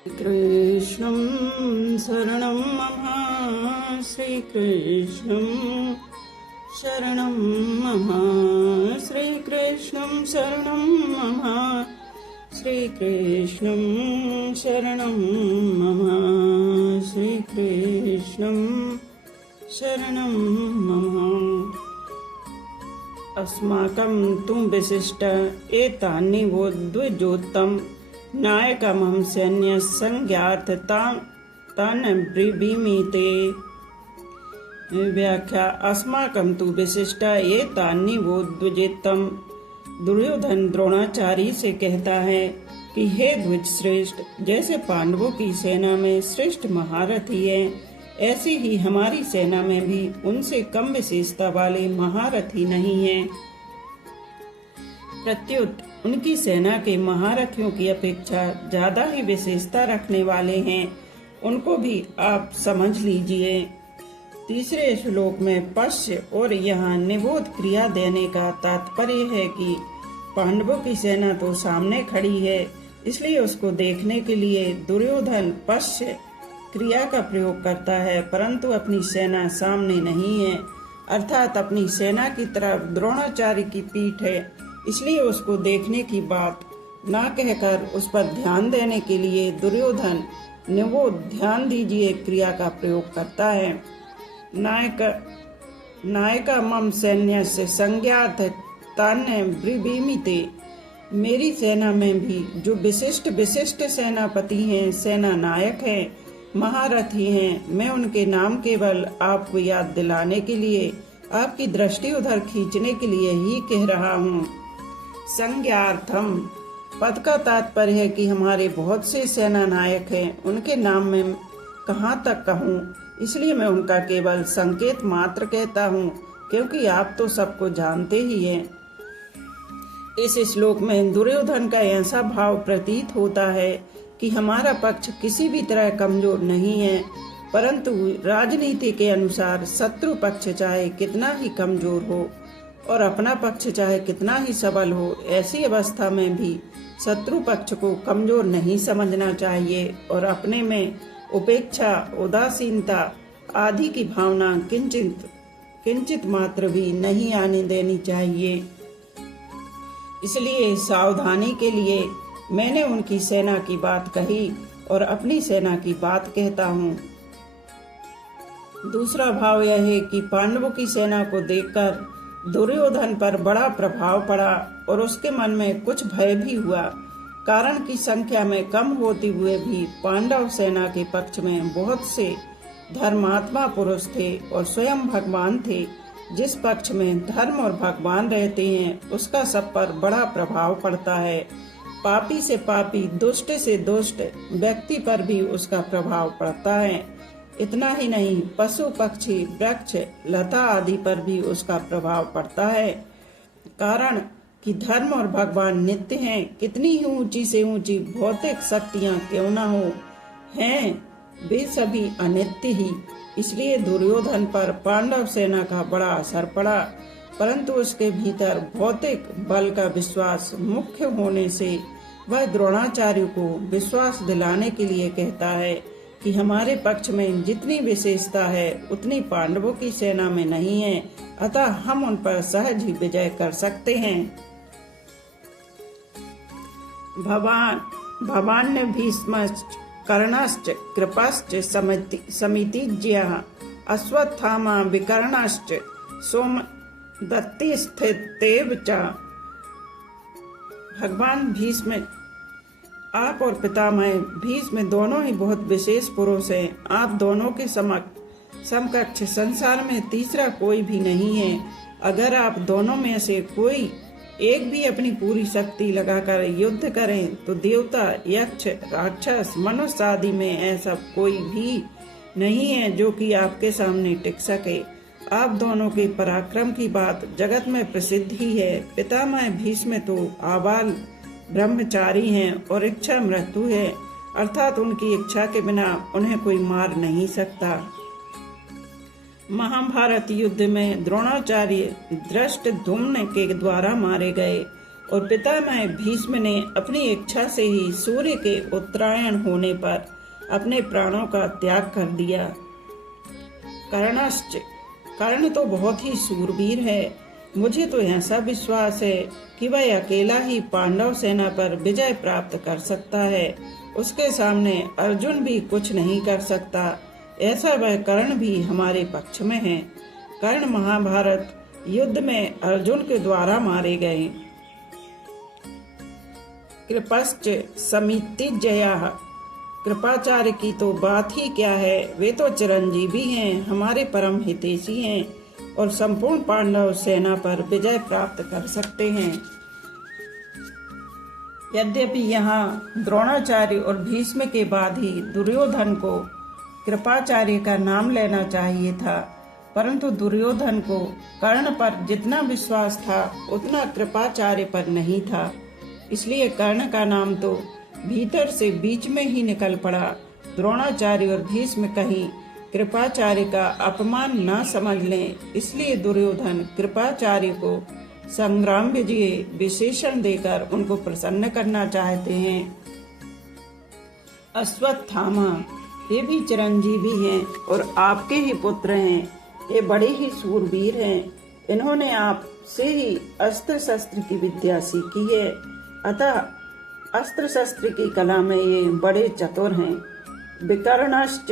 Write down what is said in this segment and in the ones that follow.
कृष्णं शरणं मम श्रीकृष्णं शरणं मम श्रीकृष्णं शरणं मम श्रीकृष्णं शरणं मम श्रीकृष्णं शरणं मम। अस्माकं तु विशिष्ट एतानि वो द्विजोत्तम नायकमहं सैन्यसंज्ञार्थतां तान् ब्रीवीमि ते। व्याख्या। अस्माकं तु विशिष्ट एतानि वो द्विजोत्तम। दुर्योधन द्रोणाचार्य से कहता है कि हे द्विज श्रेष्ठ, जैसे पांडवों की सेना में श्रेष्ठ महारथी है, ऐसे ही हमारी सेना में भी उनसे कम विशेषता वाले महारथी नहीं हैं। प्रत्युत उनकी सेना के महारथियों की अपेक्षा ज्यादा ही विशेषता रखने वाले हैं, उनको भी आप समझ लीजिए। तीसरे श्लोक में पश्य और यहाँ निबोध क्रिया देने का तात्पर्य है कि पांडवों की सेना तो सामने खड़ी है, इसलिए उसको देखने के लिए दुर्योधन पश्य क्रिया का प्रयोग करता है, परंतु अपनी सेना सामने नहीं है, अर्थात अपनी सेना की तरफ द्रोणाचार्य की पीठ है, इसलिए उसको देखने की बात ना कहकर उस पर ध्यान देने के लिए दुर्योधन निवो ध्यान दीजिए क्रिया का प्रयोग करता है। नायका मम सैन्य से संज्ञात तान्य ब्रीवीमिते। मेरी सेना में भी जो विशिष्ट सेनापति हैं, सेना नायक हैं, महारथी हैं, मैं उनके नाम केवल आपको याद दिलाने के लिए, आपकी दृष्टि उधर खींचने के लिए ही कह रहा हूँ। संज्ञार्थम पद का तात्पर्य है कि हमारे बहुत से सेना नायक हैं, उनके नाम में कहाँ तक कहूँ, इसलिए मैं उनका केवल संकेत मात्र कहता हूँ, क्योंकि आप तो सबको जानते ही हैं। इस श्लोक में दुर्योधन का ऐसा भाव प्रतीत होता है कि हमारा पक्ष किसी भी तरह कमजोर नहीं है, परंतु राजनीति के अनुसार शत्रु पक्ष चाहे कितना ही कमजोर हो और अपना पक्ष चाहे कितना ही सबल हो, ऐसी अवस्था में भी शत्रु पक्ष को कमजोर नहीं समझना चाहिए और अपने में उपेक्षा, उदासीनता आदि की भावना किंचित मात्र भी नहीं आने देनी चाहिए। इसलिए सावधानी के लिए मैंने उनकी सेना की बात कही और अपनी सेना की बात कहता हूँ। दूसरा भाव यह है कि पांडवों की सेना को देखकर दुर्योधन पर बड़ा प्रभाव पड़ा और उसके मन में कुछ भय भी हुआ, कारण की संख्या में कम होते हुए भी पांडव सेना के पक्ष में बहुत से धर्मात्मा पुरुष थे और स्वयं भगवान थे। जिस पक्ष में धर्म और भगवान रहते हैं, उसका सब पर बड़ा प्रभाव पड़ता है। पापी से पापी, दुष्ट से दुष्ट व्यक्ति पर भी उसका प्रभाव पड़ता है। इतना ही नहीं, पशु पक्षी, वृक्ष, लता आदि पर भी उसका प्रभाव पड़ता है, कारण कि धर्म और भगवान नित्य हैं। कितनी ही ऊंची से ऊंची भौतिक शक्तियां क्यों न हो, हैं वे सभी अनित्य ही। इसलिए दुर्योधन पर पांडव सेना का बड़ा असर पड़ा, परंतु उसके भीतर भौतिक बल का विश्वास मुख्य होने से वह द्रोणाचार्य को विश्वास दिलाने के लिए कहता है कि हमारे पक्ष में जितनी विशेषता है उतनी पांडवों की सेना में नहीं है, अतः हम उन पर सहज ही विजय कर सकते हैं। भवान ने भीष्मश्च कर्णश्च कृपाश्च समितिज्ञः अश्वत्थामा विकर्णश्च सोमदत्तिस्थितेव च। भगवान भीष्म, आप और पितामह भीष्म दोनों ही बहुत विशेष पुरुष हैं। आप दोनों के समकक्ष संसार में तीसरा कोई भी नहीं है। अगर आप दोनों में से कोई एक भी अपनी पूरी शक्ति लगाकर युद्ध करें तो देवता, यक्ष, राक्षस, मनुष्य आदि में ऐसा कोई भी नहीं है जो कि आपके सामने टिक सके। आप दोनों के पराक्रम की बात जगत में प्रसिद्ध ही है। पितामह भीष्म तो आबाल ब्रह्मचारी हैं और इच्छा मृत्यु है, अर्थात उनकी इच्छा के बिना उन्हें कोई मार नहीं सकता। महाभारत युद्ध में द्रोणाचार्य धृष्टद्युम्न के द्वारा मारे गए और पितामह भीष्म ने अपनी इच्छा से ही सूर्य के उत्तरायण होने पर अपने प्राणों का त्याग कर दिया। कर्ण तो बहुत ही शूरवीर है। मुझे तो ऐसा विश्वास है कि वह अकेला ही पांडव सेना पर विजय प्राप्त कर सकता है। उसके सामने अर्जुन भी कुछ नहीं कर सकता। ऐसा वह कर्ण भी हमारे पक्ष में है। कर्ण महाभारत युद्ध में अर्जुन के द्वारा मारे गए। कृपश्च समितिज्जयः, कृपाचार्य की तो बात ही क्या है। वे तो चिरंजीवी हैं, हमारे परम हितैषी हैं और संपूर्ण पांडव सेना पर विजय प्राप्त कर सकते हैं। यद्यपि यहाँ द्रोणाचार्य और भीष्म के बाद ही दुर्योधन को कृपाचार्य का नाम लेना चाहिए था, परंतु दुर्योधन को कर्ण पर जितना विश्वास था उतना कृपाचार्य पर नहीं था। इसलिए कर्ण का नाम तो भीतर से बीच में ही निकल पड़ा। द्रोणाचार्य और भीष्म कहीं कृपाचार्य का अपमान न समझ लें, इसलिए दुर्योधन कृपाचार्य को संग्राम विजय विशेषण देकर उनको प्रसन्न करना चाहते हैं। अश्वत्थामा, ये भी चिरंजीवी हैं और आपके ही पुत्र हैं। ये बड़े ही सूरवीर हैं। इन्होंने आपसे ही अस्त्र शस्त्र की विद्या सीखी है, अतः अस्त्र शस्त्र की कला में ये बड़े चतुर हैं। विकर्णश्च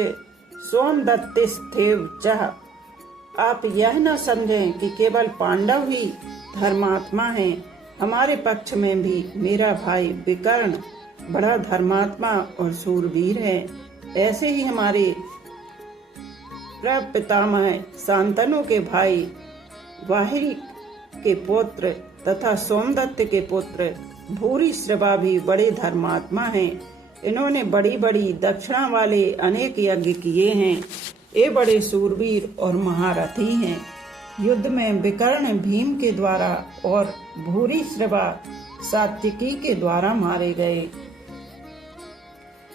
सोमदत्तिस्थेव चः, आप यह न समझें कि केवल पांडव ही धर्मात्मा हैं। हमारे पक्ष में भी मेरा भाई विकर्ण बड़ा धर्मात्मा और शूरवीर है। ऐसे ही हमारे प्रपितामह शांतनु के भाई वाहिरी के पुत्र तथा सोमदत्त के पुत्र भूरिश्रवा भी बड़े धर्मात्मा हैं। इन्होंने बड़ी बड़ी दक्षिणा वाले अनेक यज्ञ किए हैं। ये बड़े शूरवीर और महारथी हैं। युद्ध में विकर्ण भीम के द्वारा और भूरिश्रवा सात्विकी के द्वारा मारे गए।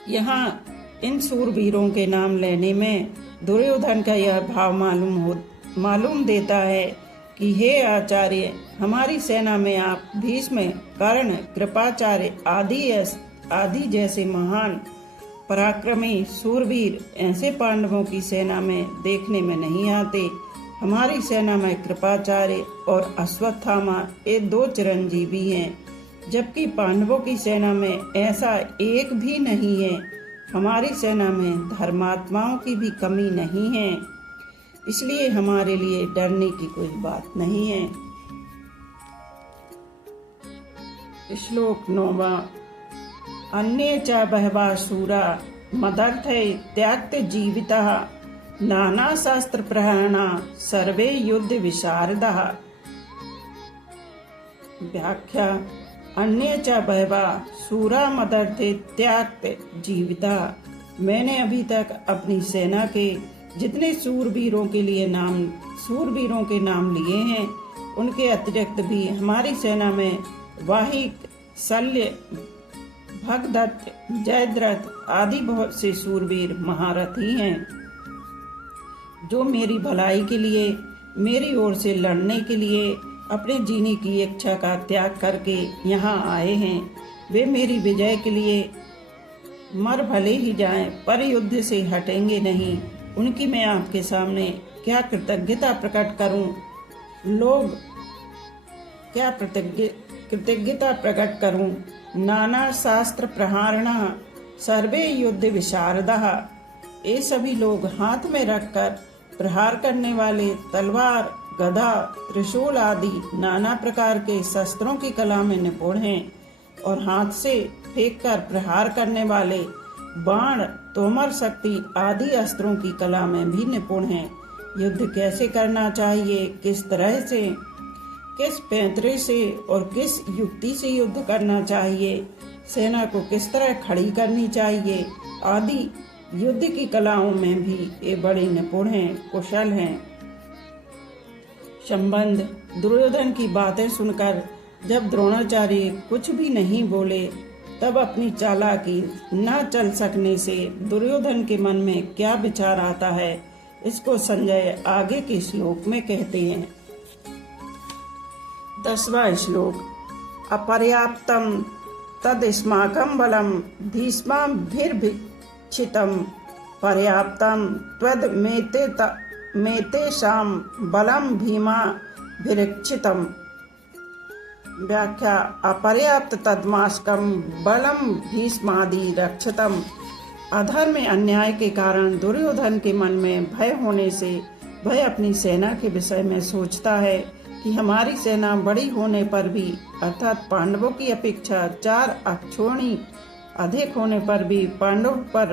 यहाँ इन शूरवीरों के नाम लेने में दुर्योधन का यह भाव मालूम देता है कि हे आचार्य, हमारी सेना में आप भीष्म, कर्ण, कृपाचार्य आदि जैसे महान पराक्रमी शूरवीर ऐसे पांडवों की सेना में देखने में नहीं आते। हमारी सेना में कृपाचार्य और अश्वत्थामा ये दो चिरंजीवी हैं, जबकि पांडवों की सेना में ऐसा एक भी नहीं है। हमारी सेना में धर्मात्माओं की भी कमी नहीं है, इसलिए हमारे लिए डरने की कोई बात नहीं है। श्लोक 9वां। अन्ये च बहवः शूरा मदर्थे त्यक्त जीवितः नाना शास्त्र प्रहरणा सर्वे युद्ध विशारदः। व्याख्या। अन्ये च बहवः शूरा मदर्थे त्यक्त जीवितः। मैंने अभी तक अपनी सेना के जितने सूरवीरों के नाम लिए हैं, उनके अतिरिक्त भी हमारी सेना में वाहिक, शल्य, भगदत्त, जयद्रथ आदि बहुत से सूरवीर महारथी हैं, जो मेरी भलाई के लिए, मेरी ओर से लड़ने के लिए अपने जीने की इच्छा का त्याग करके यहाँ आए हैं। वे मेरी विजय के लिए मर भले ही जाएं, पर युद्ध से हटेंगे नहीं। उनकी मैं आपके सामने क्या कृतज्ञता प्रकट करूं? लोग क्या कृतज्ञता प्रकट करूं? नाना शास्त्र प्रहारणा सर्वे युद्ध विशारदः। ये सभी लोग हाथ में रखकर प्रहार करने वाले तलवार, गदा, त्रिशूल आदि नाना प्रकार के शस्त्रों की कला में निपुण हैं और हाथ से फेंककर प्रहार करने वाले बाण, तोमर शक्ति आदि अस्त्रों की कला में भी निपुण हैं। युद्ध कैसे करना चाहिए, किस तरह से, किस पैंतरे से और किस युक्ति से युद्ध करना चाहिए, सेना को किस तरह खड़ी करनी चाहिए आदि युद्ध की कलाओं में भी ये बड़े निपुण हैं, कुशल हैं। संबंध। दुर्योधन की बातें सुनकर जब द्रोणाचार्य कुछ भी नहीं बोले, तब अपनी चालाकी न चल सकने से दुर्योधन के मन में क्या विचार आता है, इसको संजय आगे के श्लोक में कहते हैं। 10वां श्लोक। अपर्याप्तं तदस्माकं बलं भीष्माभिर्भीक्षितं पर्याप्तं त्वदमेतेषां बलं भीमाभिरक्षितम्। व्याख्या: अपर्याप्त तदस्माकं बलं भीष्मादि रक्षितम्। अधर्म में अन्याय के कारण दुर्योधन के मन में भय होने से वह अपनी सेना के विषय में सोचता है कि हमारी सेना बड़ी होने पर भी, अर्थात पांडवों की अपेक्षा 4 अक्षोणी अधिक होने पर भी पांडवों पर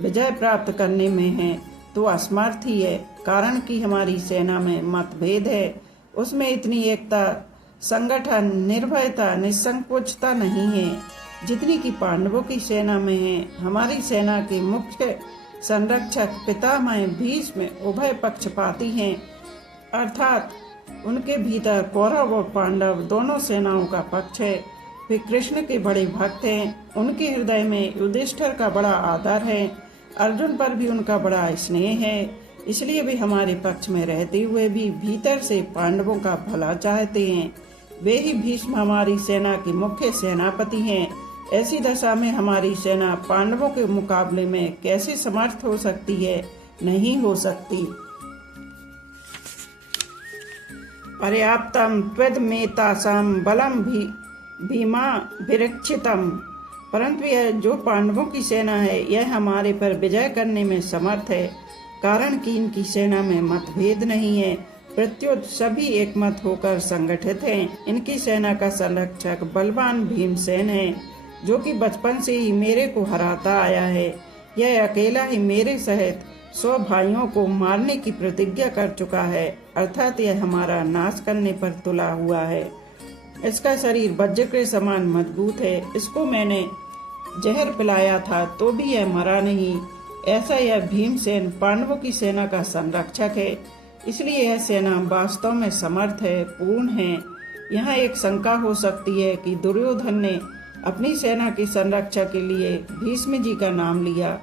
विजय प्राप्त करने में है तो असमर्थ ही है। कारण कि हमारी सेना में मतभेद है, उसमें इतनी एकता, संगठन, निर्भयता, निसंकोचता नहीं है जितनी कि पांडवों की सेना में है। हमारी सेना के मुख्य संरक्षक पितामह भीष्म उभय पक्षपाती हैं, अर्थात उनके भीतर कौरव और पांडव दोनों सेनाओं का पक्ष है। वे कृष्ण के बड़े भक्त हैं, उनके हृदय में युधिष्ठिर का बड़ा आदर है, अर्जुन पर भी उनका बड़ा स्नेह है। इसलिए वे हमारे पक्ष में रहते हुए भी भीतर से पांडवों का भला चाहते हैं। वे ही भीष्म हमारी सेना के मुख्य सेनापति हैं। ऐसी दशा में हमारी सेना पांडवों के मुकाबले में कैसे समर्थ हो सकती है? नहीं हो सकती। पर्याप्तम त्वदमेतासां बलम भीमाभिरक्षितम्। परंतु यह जो पांडवों की सेना है, यह हमारे पर विजय करने में समर्थ है। कारण कि इनकी सेना में मतभेद नहीं है, प्रत्युत सभी एकमत होकर संगठित हैं। इनकी सेना का संरक्षक बलवान भीमसेन है, जो कि बचपन से ही मेरे को हराता आया है। यह अकेला ही मेरे सहित 100 भाइयों को मारने की प्रतिज्ञा कर चुका है, अर्थात यह हमारा नाश करने पर तुला हुआ है। इसका शरीर वज्र के समान मजबूत है। इसको मैंने जहर पिलाया था तो भी यह मरा नहीं। ऐसा यह भीमसेन पांडवों की सेना का संरक्षक है, इसलिए यह सेना वास्तव में समर्थ है, पूर्ण है। यहाँ एक शंका हो सकती है कि दुर्योधन ने अपनी सेना के संरक्षक के लिए भीष्म जी का नाम लिया,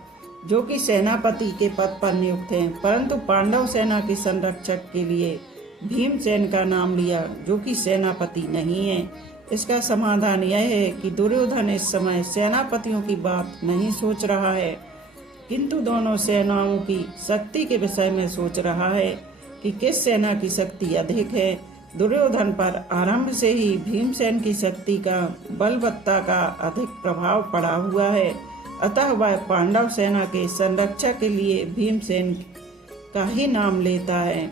जो कि सेनापति के पद पर नियुक्त हैं, परंतु पांडव सेना के संरक्षक के लिए भीमसेन का नाम लिया, जो कि सेनापति नहीं है। इसका समाधान यह है कि दुर्योधन इस समय सेनापतियों की बात नहीं सोच रहा है, किंतु दोनों सेनाओं की शक्ति के विषय में सोच रहा है कि किस सेना की शक्ति अधिक है। दुर्योधन पर आरंभ से ही भीमसेन की शक्ति का, बलवत्ता का अधिक प्रभाव पड़ा हुआ है, अतः वह पांडव सेना के संरक्षक के लिए भीमसेन का ही नाम लेता है।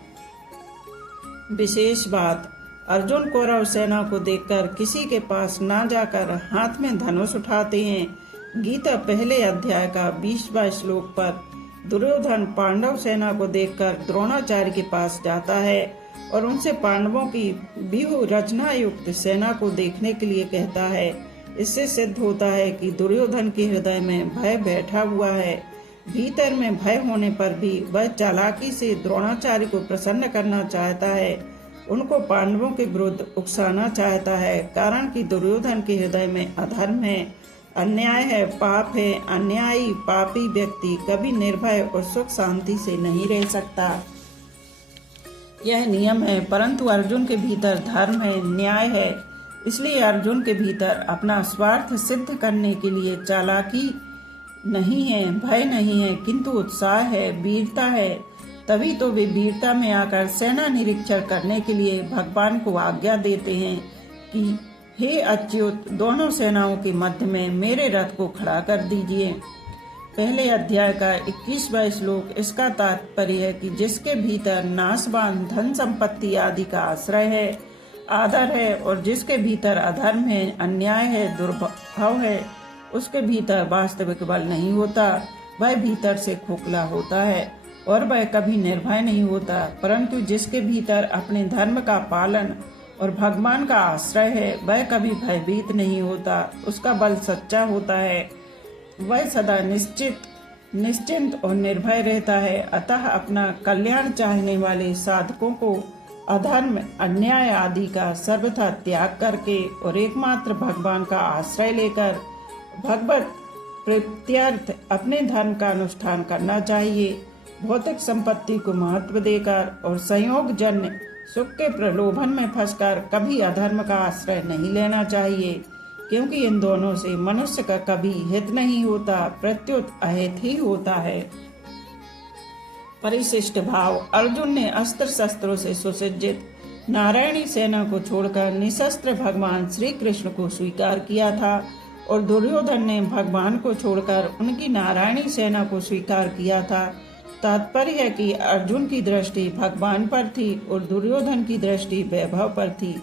विशेष बात, अर्जुन कौरव सेना को देखकर किसी के पास न जाकर हाथ में धनुष उठाते हैं। गीता पहले अध्याय का 20वां श्लोक पर दुर्योधन पांडव सेना को देखकर द्रोणाचार्य के पास जाता है और उनसे पांडवों की व्यूह रचना युक्त सेना को देखने के लिए कहता है। इससे सिद्ध होता है कि दुर्योधन के हृदय में भय बैठा हुआ है। भीतर में भय होने पर भी वह चालाकी से द्रोणाचार्य को प्रसन्न करना चाहता है, उनको पांडवों के विरुद्ध उकसाना चाहता है। कारण कि दुर्योधन के हृदय में अधर्म है, अन्याय है, पाप है। अन्यायी पापी व्यक्ति कभी निर्भय और सुख शांति से नहीं रह सकता, यह नियम है। परंतु अर्जुन के भीतर धर्म है, न्याय है, इसलिए अर्जुन के भीतर अपना स्वार्थ सिद्ध करने के लिए चालाकी नहीं है, भय नहीं है, किंतु उत्साह है, वीरता है। तभी तो वे वीरता में आकर सेना निरीक्षण करने के लिए भगवान को आज्ञा देते हैं कि हे अच्युत, दोनों सेनाओं के मध्य में मेरे रथ को खड़ा कर दीजिए। पहले अध्याय का 21वां श्लोक इसका तात्पर्य है कि जिसके भीतर नाशवान धन संपत्ति आदि का आश्रय है, आदर है, और जिसके भीतर अधर्म है, अन्याय है, दुर्भाव है, उसके भीतर वास्तविक बल नहीं होता। वह भीतर से खोखला होता है और वह कभी निर्भय नहीं होता। परंतु जिसके भीतर अपने धर्म का पालन और भगवान का आश्रय है, वह कभी भयभीत नहीं होता, उसका बल सच्चा होता है, वह सदा निश्चिंत और निर्भय रहता है। अतः अपना कल्याण चाहने वाले साधकों को अधर्म, अन्याय आदि का सर्वथा त्याग करके और एकमात्र भगवान का आश्रय लेकर भगवत प्रीत्यर्थ अपने धर्म का अनुष्ठान करना चाहिए। भौतिक संपत्ति को महत्व देकर और संयोग जन्य सुख के प्रलोभन में फंसकर कभी अधर्म का आश्रय नहीं लेना चाहिए, क्योंकि इन दोनों से मनुष्य का कभी हित नहीं होता, प्रत्युत अहित ही होता है। परिशिष्ट भाव। अर्जुन ने अस्त्र शस्त्रों से सुसज्जित नारायणी सेना को छोड़कर निशस्त्र भगवान श्री कृष्ण को स्वीकार किया था और दुर्योधन ने भगवान को छोड़कर उनकी नारायणी सेना को स्वीकार किया था। तात्पर्य है कि अर्जुन की दृष्टि भगवान पर थी और दुर्योधन की दृष्टि वैभव पर थी।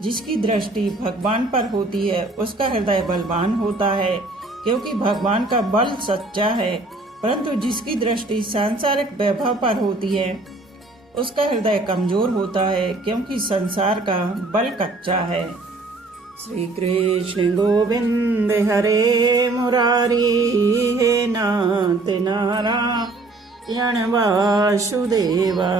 जिसकी दृष्टि भगवान पर होती है उसका हृदय बलवान होता है, क्योंकि भगवान का बल सच्चा है, परंतु जिसकी दृष्टि सांसारिक वैभव पर होती है उसका हृदय कमजोर होता है, क्योंकि संसार का बल कच्चा है। श्री कृष्ण गोविंद हरे मुरारी, हे नाथ नारायण वासुदेवा।